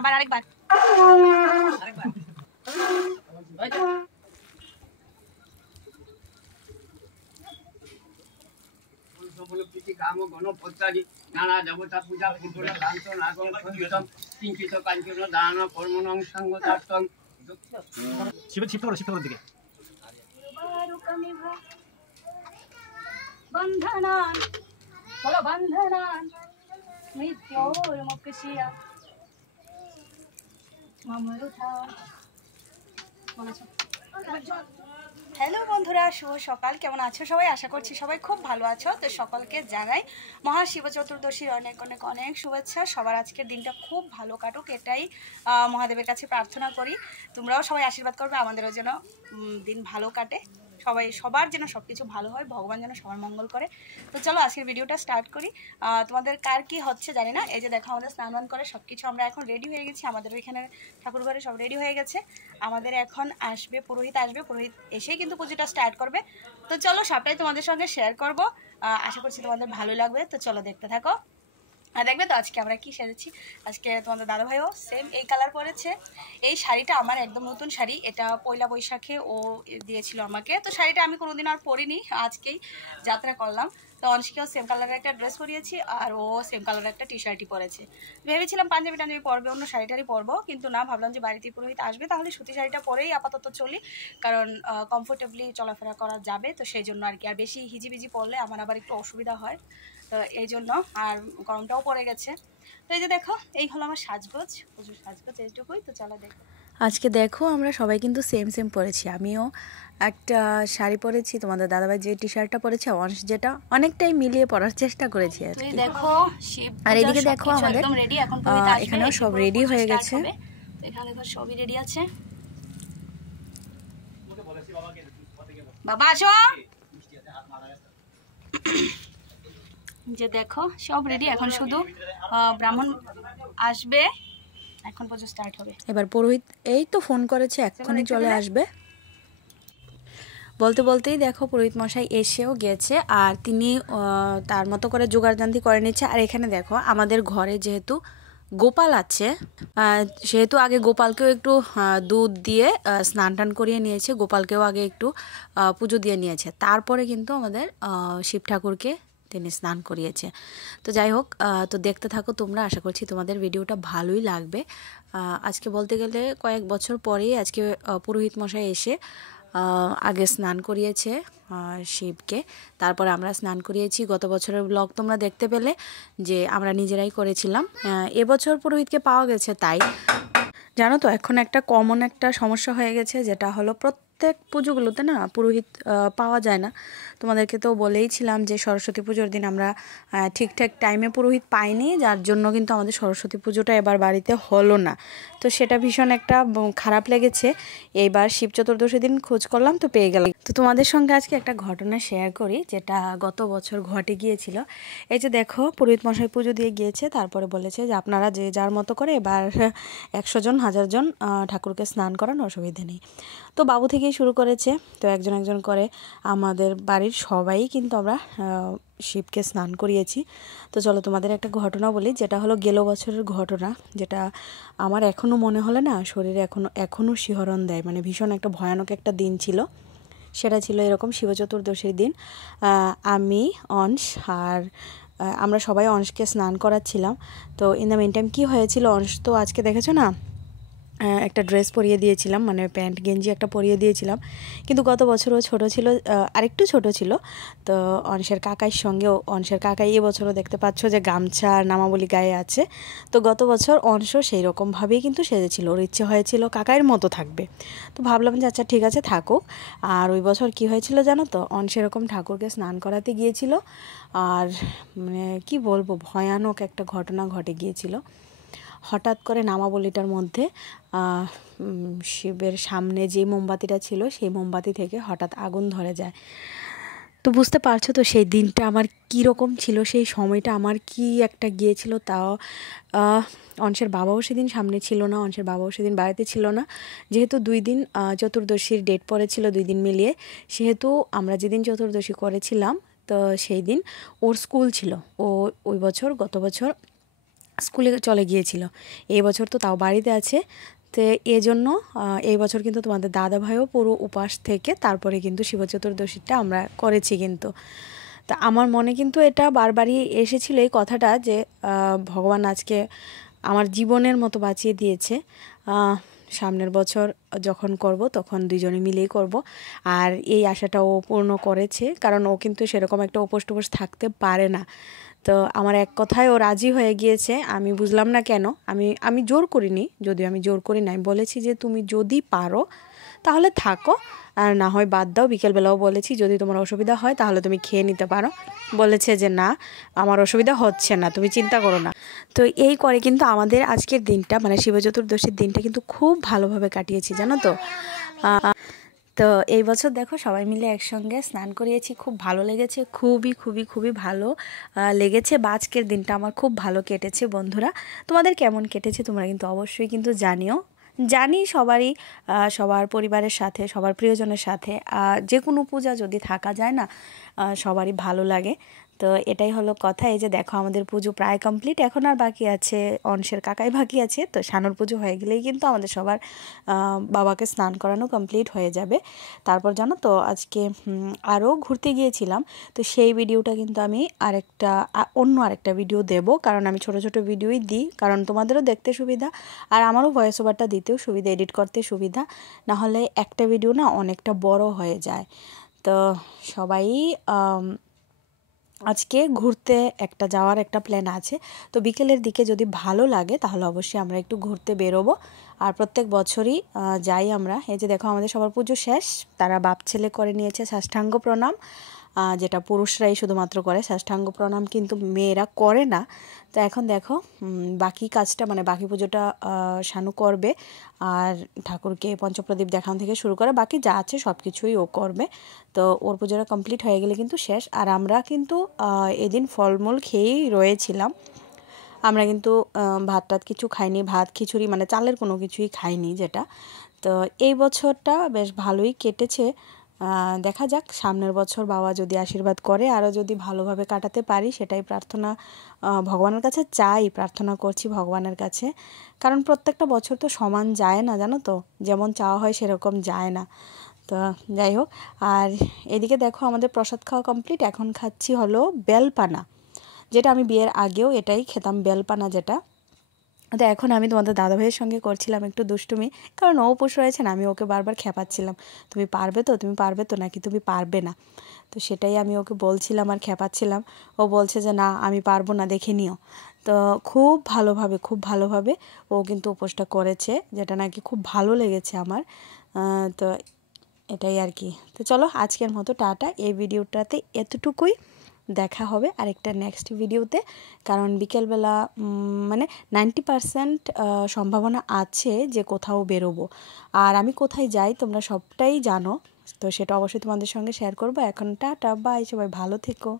আবার আরেকবার নানা দেবতা পূজা কিঞ্চিত কাঞ্চন দান কর্মণং সঙ্গতার্থং শিফট করার দিকে বন্ধনান বলো বন্ধনান মৃত্যুর মুক্ষিয়া মামরুথা বলেছো। হ্যালো বন্ধুরা, শুভ সকাল। কেমন আছো সবাই? আশা করছি সবাই খুব ভালো আছো। তো সকলকে জানাই মহাশিব চতুর্দশীর অনেক অনেক অনেক শুভেচ্ছা। সবার আজকের দিনটা খুব ভালো কাটুক, এটাই মহাদেবের কাছে প্রার্থনা করি। তোমরাও সবাই আশীর্বাদ করবে আমাদেরও যেন দিন ভালো কাটে, সবার যেন সব কিছু ভালো হয়, ভগবান যেন সবার মঙ্গল করে। তো চলো আজকের ভিডিওটা স্টার্ট করি। তোমাদের কার কি হচ্ছে জানি না। এই যে দেখো আমাদের স্নান করে সব কিছু আমরা এখন রেডি হয়ে গেছি। আমাদের ওইখানে ঠাকুর ঘরে সব রেডি হয়ে গেছে। আমাদের এখন আসবে পুরোহিত, পুরোহিত এসেই কিন্তু পুজোটা স্টার্ট করবে। তো চলো সবটাই তোমাদের সঙ্গে শেয়ার করব। আশা করছি তোমাদের ভালো লাগবে। তো চলো দেখতে থাকো। আর দেখবে তো আজকে আমরা কি সেরেছি। আজকে তোমাদের দাদাভাইও সেম এই কালার পরেছে। এই শাড়িটা আমার একদম নতুন শাড়ি, এটা পয়লা বৈশাখে ও দিয়েছিল আমাকে। তো শাড়িটা আমি কোনোদিন আর পরিনি, আজকেই যাত্রা করলাম। তো অনশিকেও সেম কালারের একটা ড্রেস পরিয়েছি, আর ও সেম কালারের একটা টি শার্টই পরেছে। ভেবেছিলাম পাঞ্জাবি টাঞ্জাবি পরবে, অন্য শাড়িটারই পরবো, কিন্তু না, ভাবলাম যে বাড়িতে পুরোহিত আসবে, তাহলে সুতি শাড়িটা পরেই আপাতত চলি, কারণ কমফোর্টেবলি চলাফেরা করা যাবে। তো সেই জন্য আর কি। আর বেশি হিজিবিজি পরলে আমার আবার একটু অসুবিধা হয়, তো এই জন্য। আর গরমটাও পড়ে গেছে। তো এই যে দেখো, এই হলো আমার সাজগোজ, পুজোর সাজগোজ এইটুকুই। তো চলো দেখো। আজকে দেখো আমরা সবাই কিন্তু সেম সেম পরেছি। আমিও একটা শাড়ি পরেছি, তোমাদের দাদাভাই যে টি শার্টটা পরেছে, অংশ যেটা, অনেকটাই মিলিয়ে পরার চেষ্টা করেছি আর কি। দেখো আর এদিকে দেখো আমাদের এখানেও সব রেডি হয়ে গেছে। এখানে দেখো সবই রেডি আছে। বাবা আসো। যে দেখো সব রেডি, এখন শুধু ব্রাহ্মণ আসবে, এখন পুজো স্টার্ট হবে। এবার পুরোহিত এই তো ফোন করেছে, এক্ষুনি চলে আসবে বলতে বলতেই দেখো পুরোহিত মশাই এসেও গেছে। আর তিনি তার মতো করে জোগাড়জান্তি করে নিচ্ছে। আর এখানে দেখো আমাদের ঘরে যেহেতু গোপাল আছে, সেহেতু আগে গোপালকেও একটু দুধ দিয়ে স্নান টান করিয়ে নিয়েছে, গোপালকেও আগে একটু পুজো দিয়ে নিয়েছে, তারপরে কিন্তু আমাদের শিব ঠাকুরকে তিনি স্নান করিয়েছে। তো যাই হোক, তো দেখতে থাকো তোমরা, আশা করছি তোমাদের ভিডিওটা ভালোই লাগবে। আজকে বলতে গেলে কয়েক বছর পরেই আজকে পুরোহিত মশাই এসে আগে স্নান করিয়েছে শিবকে, তারপরে আমরা স্নান করিয়েছি। গত বছরের ব্লগ তোমরা দেখতে পেলে যে আমরা নিজেরাই করেছিলাম। এবছর পুরোহিতকে পাওয়া গেছে, তাই জানো তো এখন একটা কমন একটা সমস্যা হয়ে গেছে, যেটা হলো প্রত্যেক পুজোগুলোতে না পুরোহিত পাওয়া যায় না। তোমাদেরকে তো বলেইছিলাম যে সরস্বতী পুজোর দিন আমরা ঠিকঠাক টাইমে পুরোহিত পাইনি, যার জন্য কিন্তু আমাদের সরস্বতী পুজোটা এবার বাড়িতে হলো না। তো সেটা ভীষণ একটা খারাপ লেগেছে। এইবার শিব চতুর্দশীর দিন খোঁজ করলাম, তো পেয়ে গেলাম। তো তোমাদের সঙ্গে আজকে একটা ঘটনা শেয়ার করি, যেটা গত বছর ঘটে গিয়েছিল। এই যে দেখো পুরোহিত মশাই পুজো দিয়ে গিয়েছে, তারপরে বলেছে যে আপনারা যে যার মতো করে এবার 100 জন 1000 জন ঠাকুরকে স্নান করান, অসুবিধা নেই। তো বাবু থেকেই শুরু করেছে, তো একজন একজন করে আমাদের বাড়ির সবাই কিন্তু আমরা শিবকে স্নান করিয়েছি। তো চলো তোমাদের একটা ঘটনা বলি, যেটা হলো গেল বছরের ঘটনা, যেটা আমার এখনও মনে হলে না শরীরে এখনও শিহরণ দেয়। মানে ভীষণ একটা ভয়ানক একটা দিন ছিল। সেটা ছিল এরকম, শিব চতুর্দশীর দিন আমি, অংশ আর আমরা সবাই অংশকে স্নান করাচ্ছিলাম। তো ইন দ্য মেন টাইম কী হয়েছিল, অংশ তো আজকে দেখেছো না একটা ড্রেস পরিয়ে দিয়েছিলাম, মানে প্যান্ট গেঞ্জি একটা পরিয়ে দিয়েছিলাম, কিন্তু গত বছরও ছোটো ছিল, আরেকটু ছোট ছিল। তো অংশের কাকাইয়ের সঙ্গেও, অংশের কাকাই এবছরও দেখতে পাচ্ছ যে গামছা আর নামাবলি গায়ে আছে। তো গত বছর অংশ সেই রকমভাবেই কিন্তু সেজেছিল, ওর ইচ্ছে হয়েছিল কাকাইয়ের মতো থাকবে। তো ভাবলাম যে আচ্ছা ঠিক আছে থাকুক। আর ওই বছর কি হয়েছিল জানো তো, অংশ এরকম ঠাকুরকে স্নান করাতে গিয়েছিল, আর মানে কি বলবো, ভয়ানক একটা ঘটনা ঘটে গিয়েছিল। হঠাৎ করে নামাবলিটার মধ্যে শিবের সামনে যে মোমবাতিটা ছিল, সেই মোমবাতি থেকে হঠাৎ আগুন ধরে যায়। তো বুঝতে পারছো তো সেই দিনটা আমার কীরকম ছিল, সেই সময়টা আমার কি একটা গিয়েছিল। তাও অংশের বাবাও সেদিন সামনে ছিল না, অংশের বাবাও সেদিন বাড়িতে ছিল না, যেহেতু 2 দিন চতুর্দশীর ডেট পড়েছিল, 2 দিন মিলিয়ে। সেহেতু আমরা যেদিন চতুর্দশী করেছিলাম, তো সেই দিন ওর স্কুল ছিল। ও ওই বছর, গত বছর স্কুলে চলে গিয়েছিল। এই বছর তো তাও বাড়িতে আছে। তো এই জন্য এই বছর কিন্তু তোমাদের দাদা ভাইও পুরো উপাস থেকে তারপরে কিন্তু শিব চতুর্দশীটা আমরা করেছি কিন্তু। তা আমার মনে কিন্তু এটা বারবারই এসেছিল এই কথাটা যে ভগবান আজকে আমার জীবনের মতো বাঁচিয়ে দিয়েছে। সামনের বছর যখন করব তখন দুজনে মিলেই করব। আর এই আশাটা ও পূর্ণ করেছে, কারণ ও কিন্তু সেরকম একটা উপোস টুপোস থাকতে পারে না। তো আমার এক কথায় ও রাজি হয়ে গিয়েছে। আমি বুঝলাম না কেন, আমি জোর করিনি, যদিও আমি জোর করি নাই, বলেছি যে তুমি যদি পারো তাহলে থাকো, আর না হয় বাদ দাও। বিকেলবেলাও বলেছি যদি তোমার অসুবিধা হয় তাহলে তুমি খেয়ে নিতে পারো। বলেছে যে না, আমার অসুবিধা হচ্ছে না, তুমি চিন্তা করো না। তো এই করে কিন্তু আমাদের আজকের দিনটা, মানে শিব চতুর্দশীর দিনটা কিন্তু খুব ভালোভাবে কাটিয়েছি, জানো তো। তো এই বছর দেখো সবাই মিলে একসঙ্গে স্নান করিয়েছি, খুব ভালো লেগেছে, খুবই খুবই খুবই ভালো লেগেছে। বা আজকের দিনটা আমার খুব ভালো কেটেছে বন্ধুরা। তোমাদের কেমন কেটেছে তোমরা কিন্তু অবশ্যই কিন্তু জানিও। জানি সবারই সবার পরিবারের সাথে, সবার প্রিয়জনের সাথে যে কোনো পূজা যদি থাকা যায় না, সবারই ভালো লাগে। তো এটাই হলো কথা। এই যে দেখো আমাদের পুজো প্রায় কমপ্লিট, এখন আর বাকি আছে অংশের কাকাই বাকি আছে। তো শানুর পুজো হয়ে গেলেই কিন্তু আমাদের সবার বাবাকে স্নান করানো কমপ্লিট হয়ে যাবে। তারপর জানো তো আজকে আরও ঘুরতে গিয়েছিলাম। তো সেই ভিডিওটা কিন্তু আমি অন্য আরেকটা ভিডিও দেব, কারণ আমি ছোট ছোট ভিডিওই দিই, কারণ তোমাদেরও দেখতে সুবিধা আর আমারও ভয়েস ওভারটা দিতেও সুবিধা, এডিট করতে সুবিধা। না হলে একটা ভিডিও না অনেকটা বড় হয়ে যায়। তো সবাই আজকে ঘুরতে যাওয়ার একটা প্ল্যান আছে। তো বিকেলের দিকে যদি ভালো লাগে তাহলে অবশ্যই আমরা একটু ঘুরতে বেরোবো। আর প্রত্যেক বছরই যাই আমরা। এই যে দেখো আমাদের সবার পুজো শেষ, তারা বাপ ছেলে করে নিয়েছে সাষ্টাঙ্গ প্রণাম, যেটা পুরুষরাই শুধুমাত্র করে। সাষ্টাঙ্গ প্রণাম কিন্তু মেয়েরা করে না। তো এখন দেখো বাকি কাজটা, মানে বাকি পুজোটা শানু করবে, আর ঠাকুরকে পঞ্চপ্রদীপ দেখানো থেকে শুরু করে বাকি যা আছে সব কিছুই ও করবে। তো ওর পুজোটা কমপ্লিট হয়ে গেলে কিন্তু শেষ। আর আমরা কিন্তু এদিন ফলমূল খেয়েই রয়েছিলাম। আমরা কিন্তু ভাত টাত কিছু খাইনি, ভাত খিচুড়ি মানে চালের কোনো কিছুই খাইনি যেটা। তো এই বছরটা বেশ ভালোই কেটেছে। দেখা যাক সামনের বছর বাবা যদি আশীর্বাদ করে আরও যদি ভালোভাবে কাটাতে পারি, সেটাই প্রার্থনা ভগবানের কাছে চাই, প্রার্থনা করছি ভগবানের কাছে। কারণ প্রত্যেকটা বছর তো সমান যায় না, জানো তো, যেমন চাওয়া হয় সেরকম যায় না। তো যাই হোক, আর এদিকে দেখো আমাদের প্রসাদ খাওয়া কমপ্লিট। এখন খাচ্ছি হলো বেলপানা, যেটা আমি বিয়ের আগেও এটাই খেতাম, বেলপানা যেটা। তো এখন আমি তোমাদের দাদাভাইয়ের সঙ্গে করছিলাম একটু দুষ্টুমি, কারণ ও উপোস রয়েছে না। আমি ওকে বারবার খেপাচ্ছিলাম, তুমি পারবে তো, তুমি পারবে তো, নাকি তুমি পারবে না। তো সেটাই আমি ওকে বলছিলাম আর খেপাচ্ছিলাম। ও বলছে যে না আমি পারবো না, দেখে নিও। তো খুব ভালোভাবে ও কিন্তু উপোসটা করেছে, যেটা নাকি খুব ভালো লেগেছে আমার। তো এটাই আর কি। তো চলো আজকের মতো টাটা। এই ভিডিওটাতে এতটুকুই, দেখা হবে আরেকটা নেক্সট ভিডিওতে। কারণ বিকেলবেলা মানে 90% সম্ভাবনা আছে যে কোথাও বেরোবো। আর আমি কোথায় যাই তোমরা সবটাই জানো, তো সেটা অবশ্যই তোমাদের সঙ্গে শেয়ার করবো। এখন টাটা, বাই, সবাই ভালো থেকো।